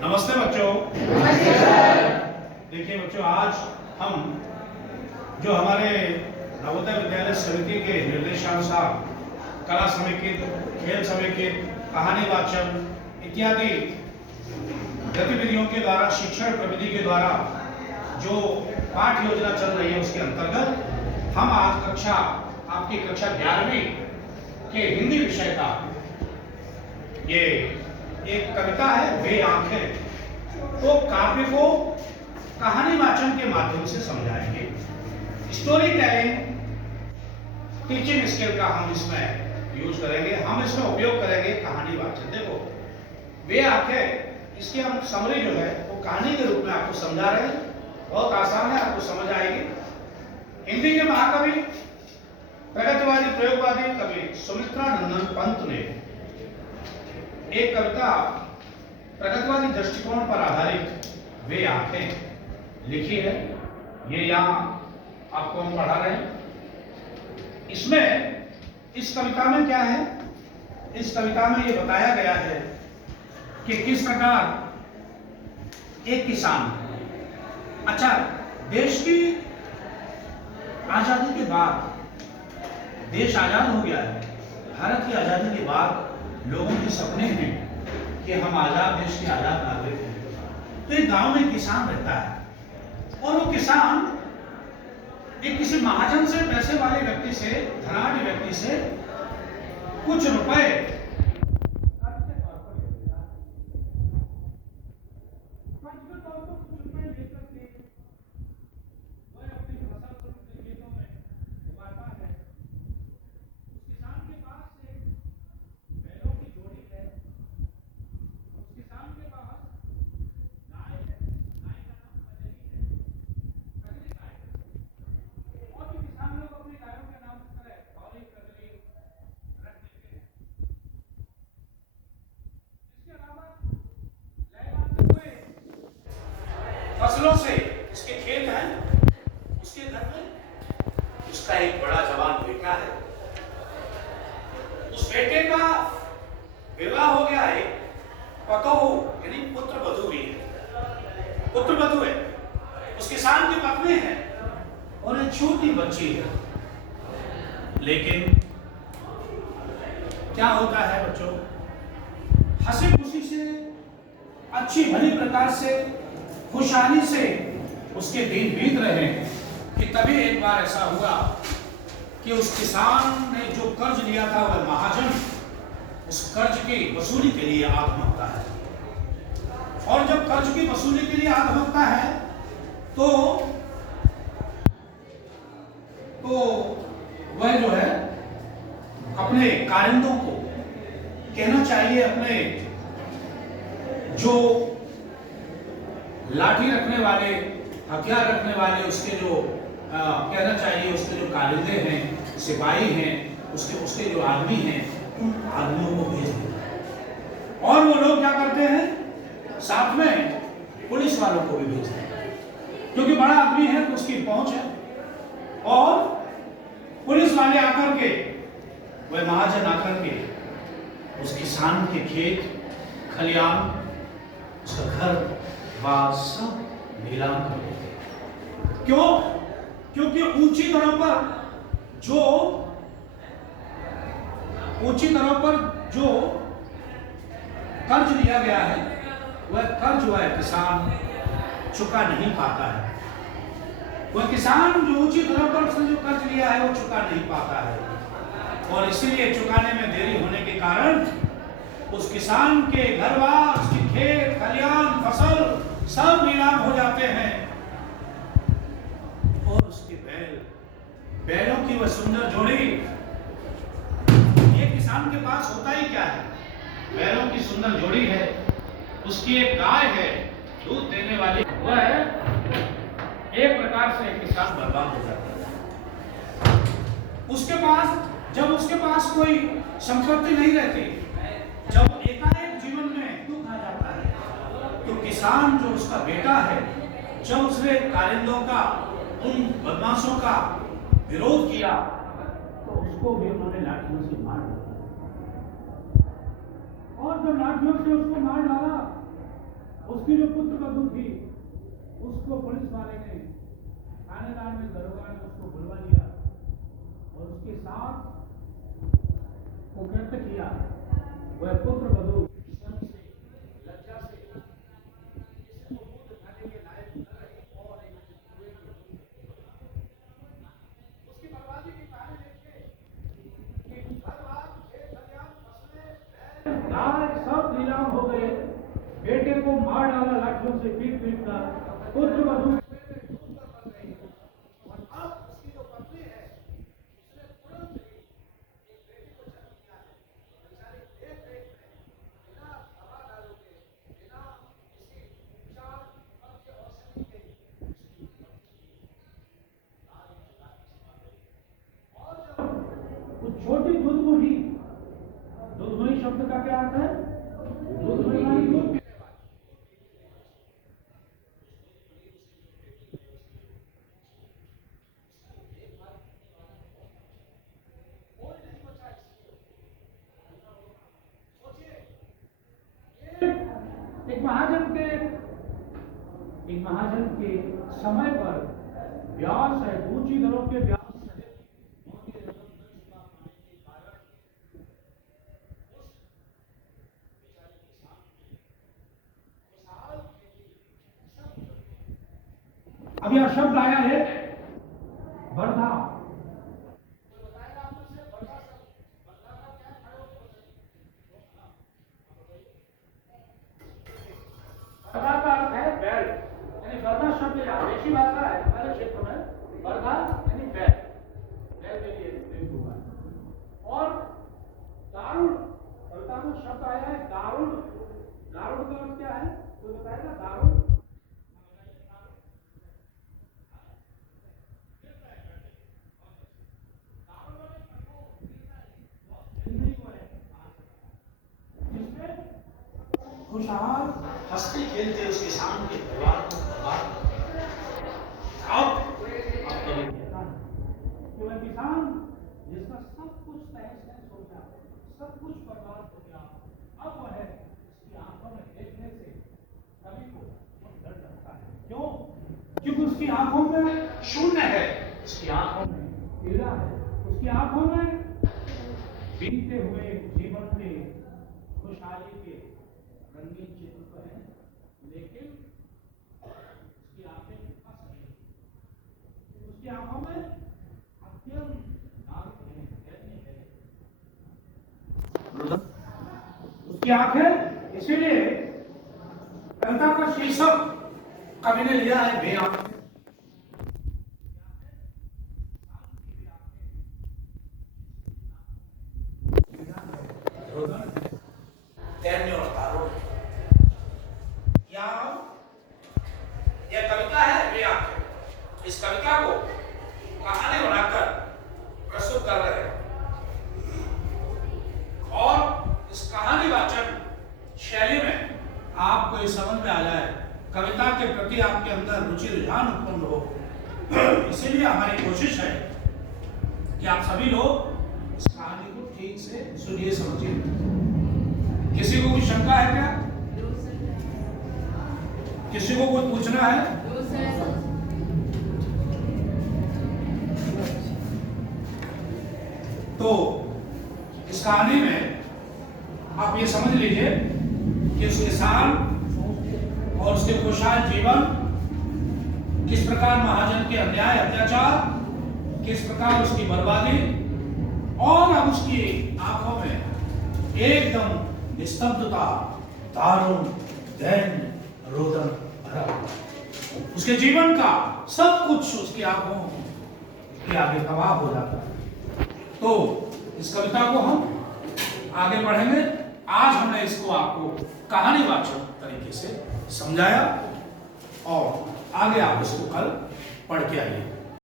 नमस्ते बच्चों। नमस्ते सर। देखिए बच्चों, आज हम जो हमारे नवोदय विद्यालय समिति के निर्देशानुसार कला समेकित, खेल समेकित, कहानी वाचन इत्यादि गतिविधियों के द्वारा, शिक्षण प्रविधि के द्वारा जो पाठ योजना चल रही है उसके अंतर्गत हम आज आपकी कक्षा 11वीं के हिंदी विषय का ये एक कविता है वे आंखें, तो काव्य को कहानी वाचन के माध्यम से समझाएंगे। स्टोरी टेलिंग टीचिंग स्किल का हम इसमें यूज करेंगे, हम इसमें उपयोग करेंगे कहानी वाचन। देखो वे आंखें, इसकी हम समरी जो है वो कहानी के रूप में आपको समझा रहे हैं। बहुत आसान है, आपको समझ आएगी। हिंदी के महाकवि, प्रगतिवादी, प्रयोगवादी कवि सुमित्रा नंदन पंत ने एक कविता प्रगतिवादी दृष्टिकोण पर आधारित वे आंखें लिखी है। ये यहाँ आपको हम पढ़ा रहे हैं। इसमें इस कविता में क्या है, इस कविता में ये बताया गया है कि किस प्रकार एक किसान, अच्छा, देश की आजादी के बाद, देश आजाद हो गया है, भारत की आजादी के बाद लोगों के सपने हैं कि हम आजाद देश के आजाद नागरिक हैं। तो एक गांव में किसान रहता है और वो किसान एक किसी महाजन से, पैसे वाले व्यक्ति से, धनाढ्य व्यक्ति से कुछ रुपए फसलों से, इसके खेत हैं, उसके घर में उसका एक बड़ा जवान बेटा है। उस बेटे का विवाह हो गया है, पतोहू यानी पुत्र वधू हुई है, पुत्र वधू है। उस किसान की पत्नी है और एक छोटी बच्ची है। लेकिन क्या होता है बच्चों, हंसी खुशी से, अच्छी भली प्रकार से, खुशहाली से उसके दिन बीत रहे हैं कि तभी एक बार ऐसा हुआ कि उस किसान ने जो कर्ज लिया था वह महाजन उस कर्ज की वसूली के लिए आत्महत्या है। और जब कर्ज की वसूली के लिए आत्महत्या है तो वह जो है अपने कारिंदों को कहना चाहिए, अपने जो लाठी रखने वाले, हथियार रखने वाले, उसके जो कहना चाहिए उसके जो कारिंदे हैं, सिपाही हैं, उसके जो आदमी हैं, उन आदमियों को भेज देता है। और वो लोग क्या करते हैं, साथ में पुलिस वालों को भी भेजते हैं, क्योंकि बड़ा आदमी है तो उसकी पहुंच है। और पुलिस वाले आकर के, वह महाजन आकर के उस किसान के खेत खलियान, उसका घर बात सब नीलाम कर देते। क्यों? क्योंकि ऊंची दरों पर जो कर्ज लिया गया है वह कर्ज वह किसान चुका नहीं पाता है। वह किसान जो ऊंची दरों पर से जो कर्ज लिया है वो चुका नहीं पाता है, और इसीलिए चुकाने में देरी होने के कारण उस किसान के घर बार, उसके खेत खलियान, फसल सब नीलाम हो जाते हैं। और उसके बैलों की वह सुंदर जोड़ी, ये किसान के पास होता ही क्या है, बैलों की सुंदर जोड़ी है, उसकी एक गाय है दूध देने वाली, वह एक प्रकार से किसान बर्बाद हो जाता है। जब उसके पास कोई संपत्ति नहीं रहती, जब एकाएक जीवन में दुख आ जाता है, तो किसान जो उसका बेटा है, जब उसने कारिंदों का, उन बदमाशों का विरोध किया तो उसको भी उन्होंने लाठियों से मार डाला। और जब लाठियों से उसको मार डाला, उसकी जो पुत्र वधू थी उसको पुलिस वाले ने थानेदार में दरोगा ने उसको बुलवा लिया और उसके साथ कुकृत्य किया। वह पुत्र वधू शर्म से, लज्जा से किसी को मुंह दिखाने के लायक न रही और एक कुएं में डूब गई। उसकी बर्बादी की कहानी देखिए कि घर बार खेत खलिहान फसलें गाय सब नीलाम हो गए। बेटे को मार डाला लाठियों से पीट पीट कर। पुत्र वधू छोटी दुधमुही, दुधमुही शब्द का क्या अर्थ है? दुधमुही मानी दूध पीने वाली। कोई नहीं बचा इसलिए। सोचिए, एक महाजन के समय पर ब्याज है, ऊंची दरों के ब्याज अब यह शब्द आया है वर्धा। वर्धा का अर्थ है बैल, यानी वर्धा शब्द देशी भाषा है हमारे क्षेत्र में। वर्धा यानी बैल, बैल के लिए प्रयोग हुआ। और दारुण, वर्धा में शब्द आया है दारुण। दारुण का अर्थ क्या है तो बताएगा? दारुण खुशहाल हंसते खेलते उसके किसान के परिवार को बर्बाद अब तो वह किसान जिसका सब कुछ तहस नहस हो गया, सब कुछ बर्बाद हो गया, अब वह उसकी आंखों में देखने से सभी को डर लगता है। क्यों? क्योंकि उसकी आंखों में शून्य है, उसकी आंखों में पीड़ा है, उसकी आंखों में बीतते हुए जीवन के खुशहाली के रंगीन चित्र तो है, लेकिन उसकी आंखें फंस गई। उसकी आंखों में अत्यंत दाग है, उसकी आंखें, इसीलिए कविता का शीर्षक कवि ने लिया है बेआंख। यह कविता है बेआंख। इस कविता को कहानी बनाकर प्रस्तुत कर रहे हैं और इस कहानी वाचन शैली में आपको ये समझ में आ जाए, कविता के प्रति आपके अंदर रुचि रुझान उत्पन्न हो। इसीलिए हमारी कोशिश है कि आप सभी लोग इस कहानी को ठीक से सुनिए, समझिए। किसी को कोई शंका है क्या? किसी को कुछ पूछना है? तो इस कहानी में आप ये समझ लीजिए कि उस किसान और उसके खुशहाल जीवन किस प्रकार महाजन के अन्याय अत्याचार, किस प्रकार उसकी बर्बादी, और अब उसकी आंखों में एकदम निस्तब्धता, दारुण दैन्य रोदन भरा। उसके जीवन का सब कुछ उसकी आंखों के आगे तबाह हो जाता है। तो इस कविता को हम आगे पढ़ेंगे। आज हमने इसको आपको कहानीवाचक तरीके से समझाया और आगे आप इसको कल पढ़ के आइए।